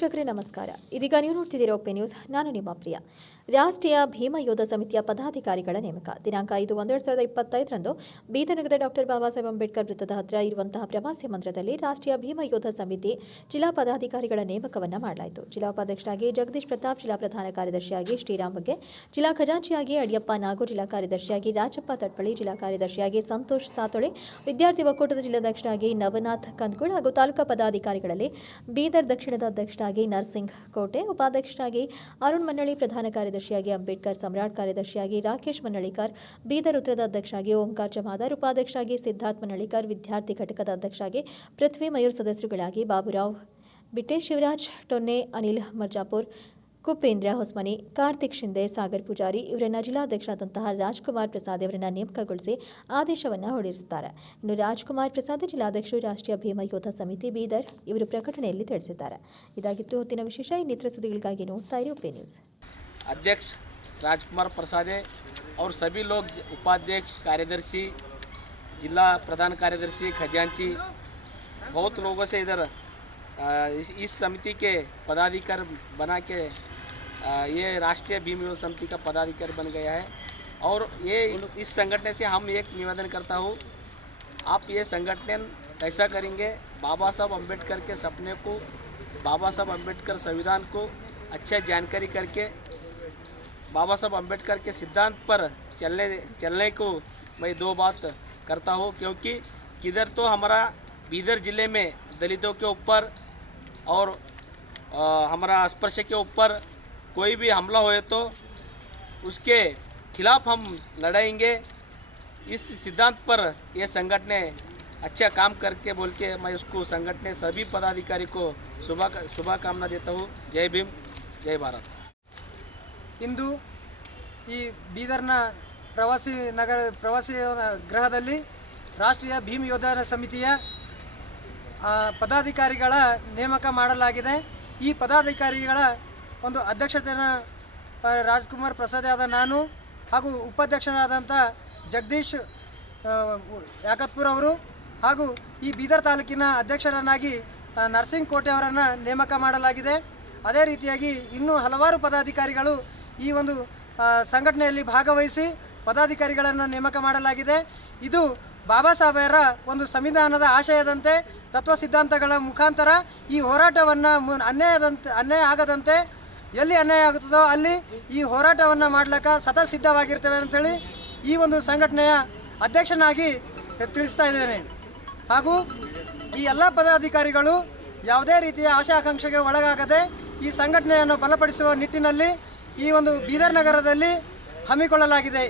ವೀಕ್ಷಕರೇ ನಮಸ್ಕಾರ. ಇದೀಗ ನೀವು ನೋಡ್ತಿದ್ದೀರಾ ಒಪ್ಪೆ ನ್ಯೂಸ್. ನಾನು ನಿಮ್ಮ ಪ್ರಿಯ. ರಾಷ್ಟ್ರೀಯ ಭೀಮ ಯೋಧ ಸಮಿತಿಯ ಪದಾಧಿಕಾರಿಗಳ ನೇಮಕ ದಿನಾಂಕ 5/1/2025ರಂದು ಬೀದರ್ ನಗರದ ಡಾಕ್ಟರ್ ಬಾಬಾ ಸಾಹೇಬ್ ಅಂಬೇಡ್ಕರ್ ವೃತ್ತದ ಹತ್ತಿರ ಇರುವಂತಹ ಪ್ರವಾಸಿ ಮಂದಿರದಲ್ಲಿ ರಾಷ್ಟ್ರೀಯ ಭೀಮ ಯೋಧ ಸಮಿತಿ ಜಿಲ್ಲಾ ಪದಾಧಿಕಾರಿಗಳ ನೇಮಕವನ್ನು ಮಾಡಲಾಯಿತು. ಜಿಲ್ಲಾ ಉಪಾಧ್ಯಕ್ಷರಾಗಿ ಜಗದೀಶ್ ಪ್ರತಾಪ್, ಜಿಲ್ಲಾ ಪ್ರಧಾನ ಕಾರ್ಯದರ್ಶಿಯಾಗಿ ಶ್ರೀರಾಮ್ ಬಗ್ಗೆ, ಜಿಲ್ಲಾ ಖಜಾಂಚಿಯಾಗಿ ಅಡಿಯಪ್ಪ ನಾಗು, ಜಿಲ್ಲಾ ಕಾರ್ಯದರ್ಶಿಯಾಗಿ ರಾಜಪ್ಪ ತಟ್ಪಳ್ಳಿ, ಜಿಲ್ಲಾ ಕಾರ್ಯದರ್ಶಿಯಾಗಿ ಸಂತೋಷ್ ಸಾತೊಳೆ, ವಿದ್ಯಾರ್ಥಿ ಒಕ್ಕೂಟದ ಜಿಲ್ಲಾಧ್ಯಕ್ಷರಾಗಿ ನವನಾಥ್ ಕಂದಕೂಳ್ ಹಾಗೂ ತಾಲೂಕಾ ಪದಾಧಿಕಾರಿಗಳಲ್ಲಿ ಬೀದರ್ ದಕ್ಷಿಣದ ಅಧ್ಯಕ್ಷರಾಗಿ ನರಸಿಂಗ್ ಕೋಟೆ, ಉಪಾಧ್ಯಕ್ಷರಾಗಿ ಅರುಣ್ ಮನ್ನಳ್ಳಿ, ಪ್ರಧಾನ ಕಾರ್ಯದರ್ಶಿಯಾಗಿ ಅಂಬೇಡ್ಕರ್ ಸಮ್ರಾಟ್, ಕಾರ್ಯದರ್ಶಿಯಾಗಿ ರಾಕೇಶ್ ಮನ್ನಳ್ಳಿಕರ್, ಬೀದರ್ ಉತ್ತರದ ಅಧ್ಯಕ್ಷರಾಗಿ ಓಂಕಾರ್ ಜಮಾದಾರ್, ಉಪಾಧ್ಯಕ್ಷರಾಗಿ ಸಿದ್ಧಾರ್ಥ್ ಮನ್ನಳ್ಳಿಕರ್, ವಿದ್ಯಾರ್ಥಿ ಘಟಕದ ಅಧ್ಯಕ್ಷರಾಗಿ ಪೃಥ್ವಿ ಮಯೂರ್, ಸದಸ್ಯರುಗಳಾಗಿ ಬಾಬುರಾವ್ ಬಿಟ್ಟೆ, ಶಿವರಾಜ್ ಟೊನ್ನೆ, ಅನಿಲ್ ಮರ್ಜಾಪುರ್, ಕುಪೇಂದ್ರ ಹೊಸ್ಮನಿ, ಕಾರ್ತಿಕ್ ಶಿಂದೆ, ಸಾಗರ್ ಪೂಜಾರಿ ಇವರನ್ನ ಜಿಲ್ಲಾಧ್ಯಕ್ಷರಾದಂತಹ ರಾಜ್ಕುಮಾರ್ ಪ್ರಸಾದ್ ಅವರನ್ನ ನೇಮಕಗೊಳಿಸಿ ಆದೇಶವನ್ನು ಹೊರಡಿಸಿದ್ದಾರೆ. ಇನ್ನು ರಾಜ್ಕುಮಾರ್ ಪ್ರಸಾದ್ ಜಿಲ್ಲಾಧ್ಯಕ್ಷರು, ರಾಷ್ಟ್ರೀಯ ಭೀಮ ಯೋಧ ಸಮಿತಿ ಬೀದರ್ ಇವರು ಪ್ರಕಟಣೆಯಲ್ಲಿ ತಿಳಿಸಿದ್ದಾರೆ. ಇದಾಗಿತ್ತು ಹೊತ್ತಿನ ವಿಶೇಷ. ಇನ್ನಿತರ ಸುದ್ದಿಗಳಿಗಾಗಿ ನೋಡ್ತಾ ಇರಿ ಒಪ್ಪೆ ನ್ಯೂಸ್. अध्यक्ष राजकुमार प्रसाद और सभी लोग उपाध्यक्ष, कार्यदर्शी, जिला प्रधान कार्यदर्शी, खजांची, बहुत लोगों से इधर इस समिति के पदाधिकारी बना के ये राष्ट्रीय भीम योद्धा समिति का पदाधिकारी बन गया है। और ये इस संगठन से हम एक निवेदन करता हूँ, आप ये संगठन ऐसा करेंगे, बाबा साहब अम्बेडकर के सपने को, बाबा साहब अम्बेडकर संविधान को अच्छा जानकारी करके बाबा साहब अम्बेडकर के सिद्धांत पर चलने को मैं दो बात करता हूँ, क्योंकि किधर तो हमारा बीदर ज़िले में दलितों के ऊपर और हमारा अस्पृश्य के ऊपर कोई भी हमला होए तो उसके खिलाफ हम लड़ाएंगे। इस सिद्धांत पर ये संगठन अच्छा काम करके बोल के मैं उसको संगठन सभी पदाधिकारी को शुभकामना देता हूँ। जय भीम, जय भारत. ಇಂದು ಈ ಬೀದರ್ನ ಪ್ರವಾಸಿ ಗೃಹದಲ್ಲಿ ರಾಷ್ಟ್ರೀಯ ಭೀಮ್ ಯೋಧರ ಸಮಿತಿಯ ಪದಾಧಿಕಾರಿಗಳ ನೇಮಕ ಮಾಡಲಾಗಿದೆ. ಈ ಪದಾಧಿಕಾರಿಗಳ ಒಂದು ಅಧ್ಯಕ್ಷತೆಯನ್ನು ರಾಜ್ಕುಮಾರ್ ಪ್ರಸಾದ್ ಆದ ನಾನು ಹಾಗೂ ಉಪಾಧ್ಯಕ್ಷರಾದಂಥ ಜಗದೀಶ್ ಯಾಕತ್ಪುರ್ ಅವರು ಹಾಗೂ ಈ ಬೀದರ್ ತಾಲೂಕಿನ ಅಧ್ಯಕ್ಷರನ್ನಾಗಿ ನರಸಿಂಗ್ ಕೋಟೆ ಅವರನ್ನು ನೇಮಕ ಮಾಡಲಾಗಿದೆ. ಅದೇ ರೀತಿಯಾಗಿ ಇನ್ನೂ ಹಲವಾರು ಪದಾಧಿಕಾರಿಗಳು ಈ ಒಂದು ಸಂಘಟನೆಯಲ್ಲಿ ಭಾಗವಹಿಸಿ ಪದಾಧಿಕಾರಿಗಳನ್ನು ನೇಮಕ ಮಾಡಲಾಗಿದೆ. ಇದು ಬಾಬಾ ಸಾಹೇಬರ ಒಂದು ಸಂವಿಧಾನದ ಆಶಯದಂತೆ, ತತ್ವ ಸಿದ್ಧಾಂತಗಳ ಮುಖಾಂತರ ಈ ಹೋರಾಟವನ್ನು ಅನ್ಯಾಯ ಆಗದಂತೆ, ಎಲ್ಲಿ ಅನ್ಯಾಯ ಆಗುತ್ತದೋ ಅಲ್ಲಿ ಈ ಹೋರಾಟವನ್ನು ಮಾಡಲಿಕ್ಕೆ ಸದಾ ಸಿದ್ಧವಾಗಿರ್ತೇವೆ ಅಂಥೇಳಿ ಈ ಒಂದು ಸಂಘಟನೆಯ ಅಧ್ಯಕ್ಷನಾಗಿ ತಿಳಿಸ್ತಾ ಇದ್ದೇನೆ. ಹಾಗೂ ಈ ಎಲ್ಲ ಪದಾಧಿಕಾರಿಗಳು ಯಾವುದೇ ರೀತಿಯ ಆಶಾ ಆಕಾಂಕ್ಷೆಗೆ ಒಳಗಾಗದೆ ಈ ಸಂಘಟನೆಯನ್ನು ಬಲಪಡಿಸುವ ನಿಟ್ಟಿನಲ್ಲಿ ಈ ಒಂದು ಬೀದರ್ ನಗರದಲ್ಲಿ ಹಮ್ಮಿಕೊಳ್ಳಲಾಗಿದೆ.